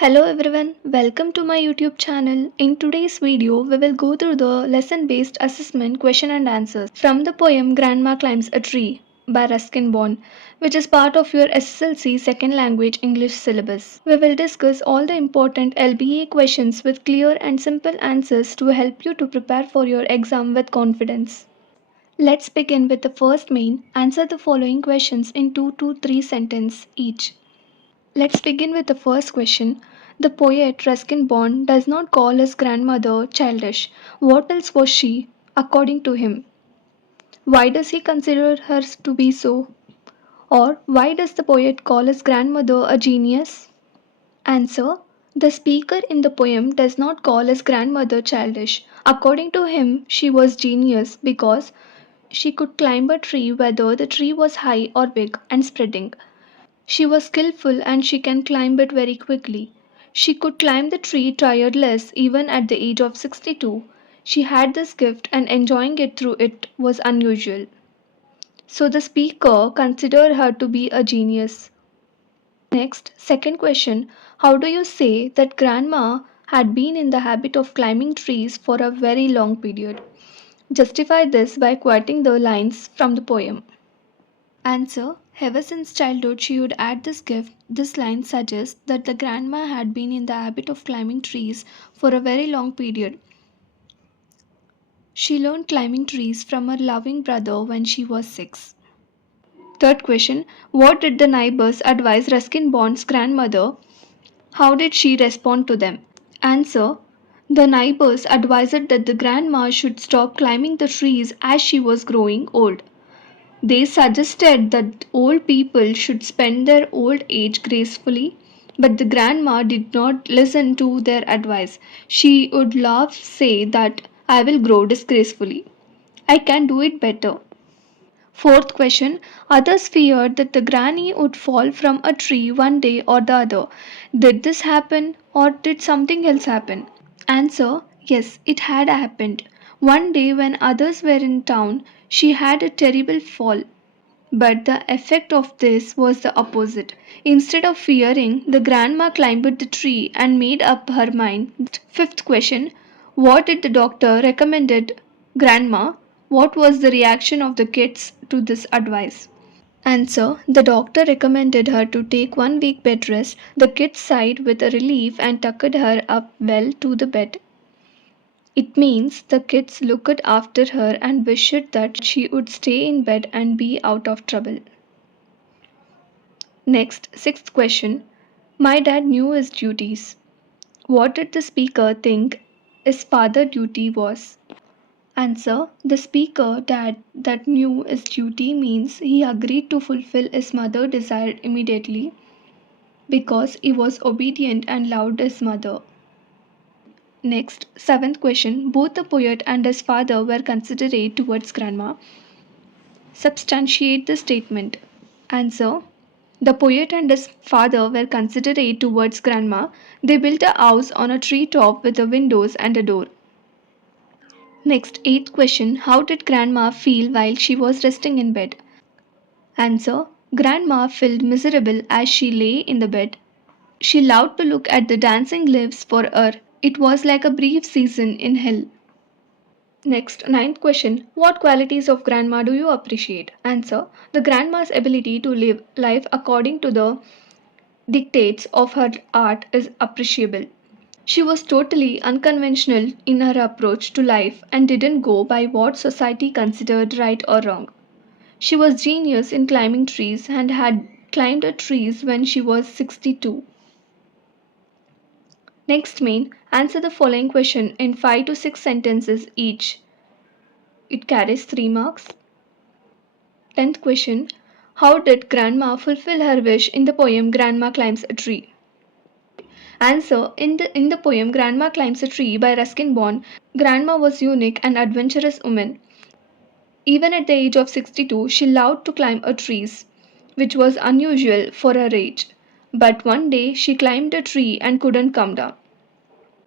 Hello everyone, welcome to my YouTube channel. In today's video, we will go through the lesson-based assessment question and answers from the poem Grandma Climbs a Tree by Ruskin Bond, which is part of your SSLC Second Language English syllabus. We will discuss all the important LBA questions with clear and simple answers to help you to prepare for your exam with confidence. Let's begin with the first main. Answer the following questions in 2 to 3 sentences each. Let's begin with the first question. The poet Ruskin Bond does not call his grandmother childish. What else was she, according to him? Why does he consider her to be so? Or why does the poet call his grandmother a genius? Answer. The speaker in the poem does not call his grandmother childish. According to him, she was genius because she could climb a tree whether the tree was high or big and spreading. She was skillful and she can climb it very quickly. She could climb the tree tireless even at the age of 62. She had this gift and enjoying it through it was unusual. So the speaker considered her to be a genius. Next, second question. How do you say that grandma had been in the habit of climbing trees for a very long period? Justify this by quoting the lines from the poem. Answer. Ever since childhood, she would add this gift. This line suggests that the grandma had been in the habit of climbing trees for a very long period. She learned climbing trees from her loving brother when she was 6. Third question. What did the neighbors advise Ruskin Bond's grandmother? How did she respond to them? Answer. The neighbors advised that the grandma should stop climbing the trees as she was growing old. They suggested that old people should spend their old age gracefully, but the grandma did not listen to their advice. She would laugh, say that I will grow disgracefully. I can do it better. Fourth question. Others feared that the granny would fall from a tree one day or the other. Did this happen or did something else happen? Answer. Yes, it had happened. One day when others were in town, she had a terrible fall. But the effect of this was the opposite. Instead of fearing, the grandma climbed the tree and made up her mind. Fifth question. What did the doctor recommended grandma? What was the reaction of the kids to this advice? Answer. The doctor recommended her to take 1 week bed rest. The kids sighed with a relief and tucked her up well to the bed. It means the kids looked after her and wished that she would stay in bed and be out of trouble. Next, sixth question. My dad knew his duties. What did the speaker think his father's duty was? Answer. The speaker dad that knew his duty means he agreed to fulfill his mother's desire immediately because he was obedient and loved his mother. Next, seventh question. Both the poet and his father were considerate towards grandma. Substantiate the statement. Answer. The poet and his father were considerate towards grandma. They built a house on a tree top with a windows and a door. Next, eighth question. How did grandma feel while she was resting in bed? Answer. Grandma felt miserable as she lay in the bed. She loved to look at the dancing leaves for her. It was like a brief season in hell. Next, ninth question. What qualities of grandma do you appreciate? Answer. The grandma's ability to live life according to the dictates of her art is appreciable. She was totally unconventional in her approach to life and didn't go by what society considered right or wrong. She was genius in climbing trees and had climbed trees when she was 62. Next main, answer the following question in 5 to 6 sentences each. It carries 3 marks. 10th question. How did grandma fulfill her wish in the poem Grandma Climbs a Tree? Answer. In the poem Grandma Climbs a Tree by Ruskin Bond, grandma was unique and adventurous woman. Even at the age of 62, she loved to climb trees, which was unusual for her age. But one day she climbed a tree and couldn't come down.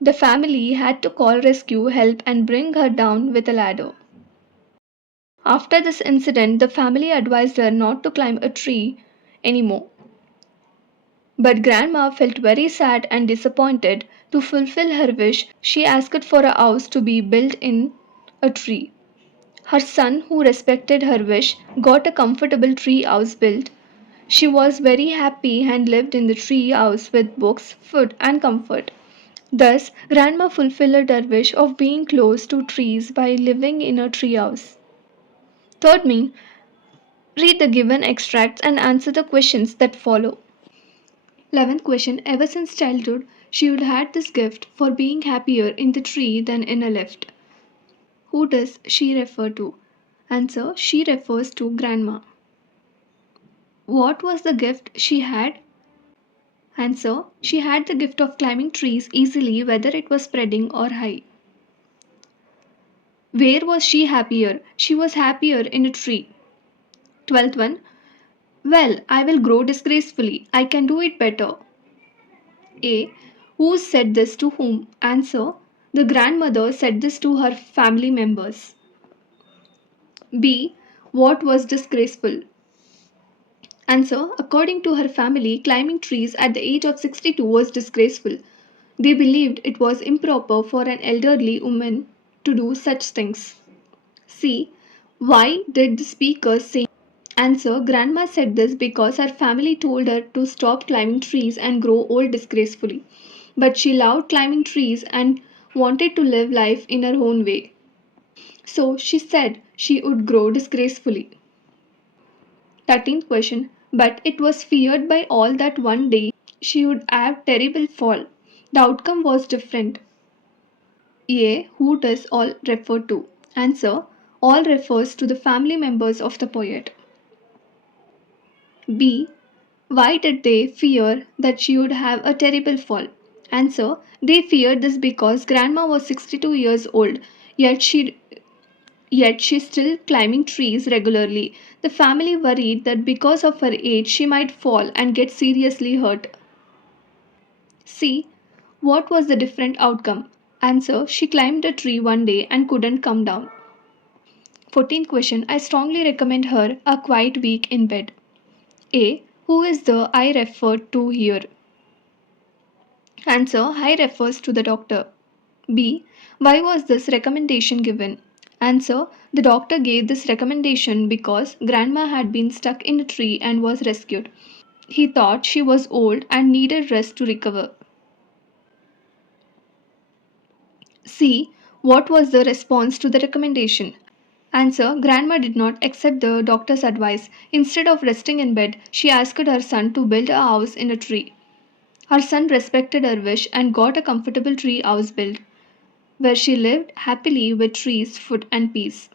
The family had to call rescue help and bring her down with a ladder. After this incident, the family advised her not to climb a tree anymore. But Grandma felt very sad and disappointed. To fulfill her wish, she asked for a house to be built in a tree. Her son, who respected her wish, got a comfortable tree house built. She was very happy and lived in the tree house with books, food, and comfort. Thus, Grandma fulfilled her wish of being close to trees by living in a tree house. Third mean, read the given extracts and answer the questions that follow. 11th question. Ever since childhood, she would had this gift for being happier in the tree than in a lift. Who does she refer to? Answer. She refers to Grandma. What was the gift she had? Answer. She had the gift of climbing trees easily whether it was spreading or high. Where was she happier? She was happier in a tree. 12th one. Well, I will grow disgracefully. I can do it better. A. Who said this to whom? Answer. The grandmother said this to her family members. B. What was disgraceful? Answer. According to her family, climbing trees at the age of 62 was disgraceful. They believed it was improper for an elderly woman to do such things. C. Why did the speaker say? Answer. Grandma said this because her family told her to stop climbing trees and grow old disgracefully. But she loved climbing trees and wanted to live life in her own way. So she said she would grow disgracefully. 13th question. But it was feared by all that one day she would have terrible fall. The outcome was different. A. Who does all refer to? Answer. All refers to the family members of the poet. B. Why did they fear that she would have a terrible fall? Answer. They feared this because Grandma was 62 years old, yet she still climbing trees regularly. The family worried that because of her age she might fall and get seriously hurt. C. What was the different outcome? Answer. She climbed a tree one day and couldn't come down. 14th question. I strongly recommend her a quiet week in bed. A. Who is the I referred to here? Answer. I refers to the doctor. B. Why was this recommendation given? Answer. The doctor gave this recommendation because Grandma had been stuck in a tree and was rescued. He thought she was old and needed rest to recover. C. What was the response to the recommendation? Answer. Grandma did not accept the doctor's advice. Instead of resting in bed, she asked her son to build a house in a tree. Her son respected her wish and got a comfortable tree house built, where she lived happily with trees, food, and peace.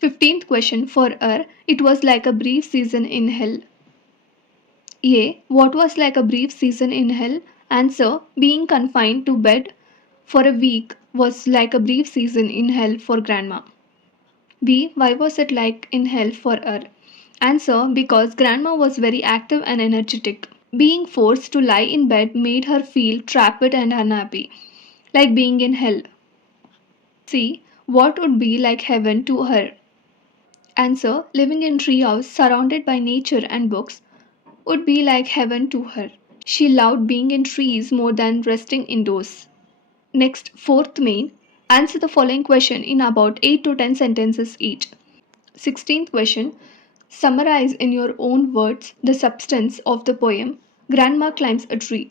15th question. For her, it was like a brief season in hell. A. What was like a brief season in hell? Answer. Being confined to bed for a week was like a brief season in hell for Grandma. B. Why was it like in hell for her? Answer. Because Grandma was very active and energetic. Being forced to lie in bed made her feel trapped and unhappy, like being in hell. C. What would be like heaven to her? Answer. Living in treehouse surrounded by nature and books would be like heaven to her. She loved being in trees more than resting indoors. Next, fourth main. Answer the following question in about 8 to 10 sentences each. 16th question. Summarize in your own words the substance of the poem Grandma Climbs a Tree.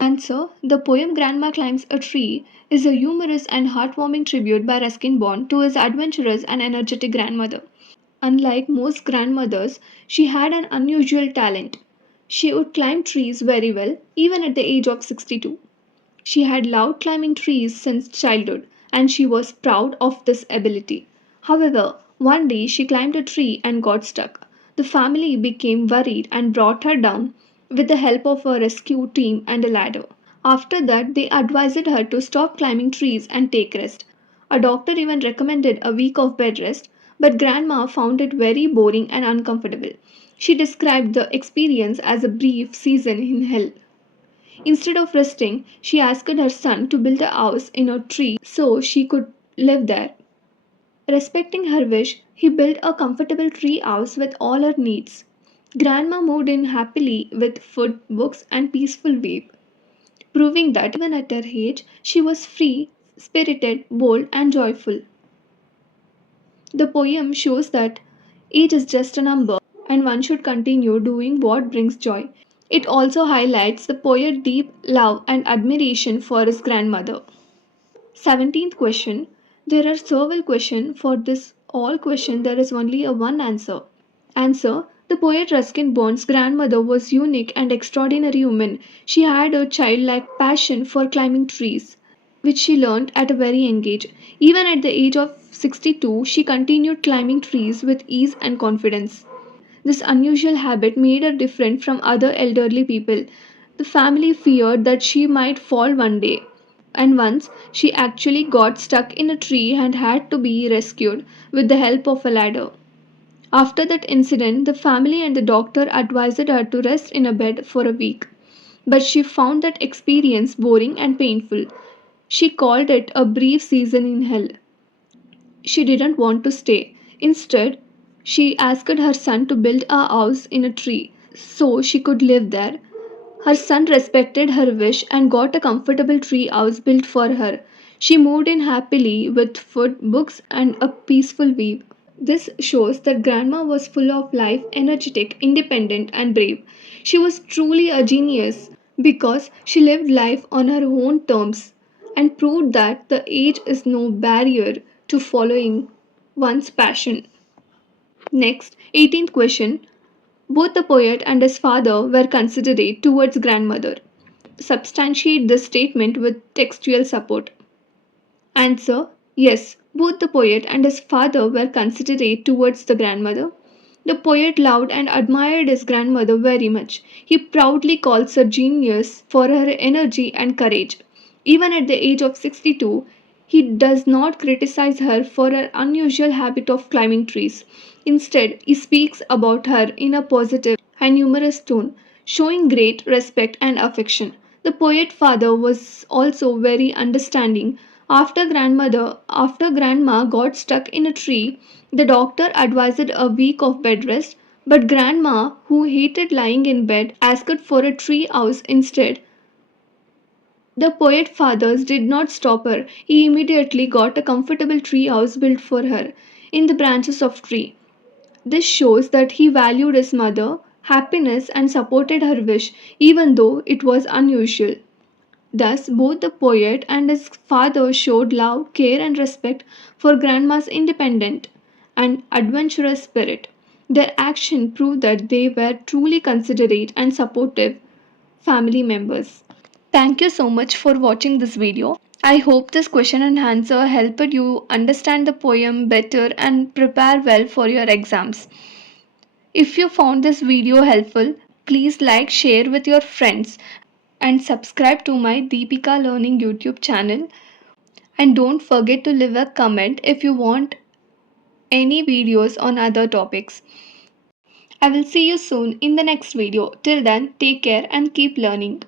Answer. The poem Grandma Climbs a Tree is a humorous and heartwarming tribute by Ruskin Bond to his adventurous and energetic grandmother. Unlike most grandmothers, she had an unusual talent. She would climb trees very well, even at the age of 62. She had loved climbing trees since childhood, and she was proud of this ability. However, one day she climbed a tree and got stuck. The family became worried and brought her down with the help of a rescue team and a ladder. After that, they advised her to stop climbing trees and take rest. A doctor even recommended a week of bed rest, but Grandma found it very boring and uncomfortable. She described the experience as a brief season in hell. Instead of resting, she asked her son to build a house in a tree so she could live there. Respecting her wish, he built a comfortable tree house with all her needs. Grandma moved in happily with food, books, and peaceful weep, proving that even at her age, she was free, spirited, bold, and joyful. The poem shows that age is just a number and one should continue doing what brings joy. It also highlights the poet's deep love and admiration for his grandmother. 17th question. There are several questions. For this all question there is only a one answer. Answer. The poet Ruskin Bond's grandmother was unique and extraordinary woman. She had a childlike passion for climbing trees, which she learned at a very young age. Even at the age of 62, she continued climbing trees with ease and confidence. This unusual habit made her different from other elderly people. The family feared that she might fall one day, and once she actually got stuck in a tree and had to be rescued with the help of a ladder. After that incident, the family and the doctor advised her to rest in a bed for a week. But she found that experience boring and painful. She called it a brief season in hell. She didn't want to stay. Instead, she asked her son to build a house in a tree so she could live there. Her son respected her wish and got a comfortable tree house built for her. She moved in happily with food, books, and a peaceful weave. This shows that Grandma was full of life, energetic, independent, and brave. She was truly a genius because she lived life on her own terms and proved that the age is no barrier to following one's passion. Next, 18th question. Both the poet and his father were considerate towards grandmother. Substantiate this statement with textual support. Answer. Yes, both the poet and his father were considerate towards the grandmother. The poet loved and admired his grandmother very much. He proudly calls her genius for her energy and courage. Even at the age of 62, he does not criticize her for her unusual habit of climbing trees. Instead, he speaks about her in a positive and humorous tone, showing great respect and affection. The poet father was also very understanding. After grandma got stuck in a tree, the doctor advised a week of bed rest, but grandma, who hated lying in bed, asked for a tree house instead. The poet fathers did not stop her. He immediately got a comfortable tree house built for her in the branches of tree. This shows that he valued his mother, happiness and supported her wish even though it was unusual. Thus, both the poet and his father showed love, care, and respect for Grandma's independent and adventurous spirit. Their action proved that they were truly considerate and supportive family members. Thank you so much for watching this video. I hope this question and answer helped you understand the poem better and prepare well for your exams. If you found this video helpful, please like, share with your friends and subscribe to my Deepika Learning YouTube channel. And don't forget to leave a comment if you want any videos on other topics. I will see you soon in the next video. Till then, take care and keep learning.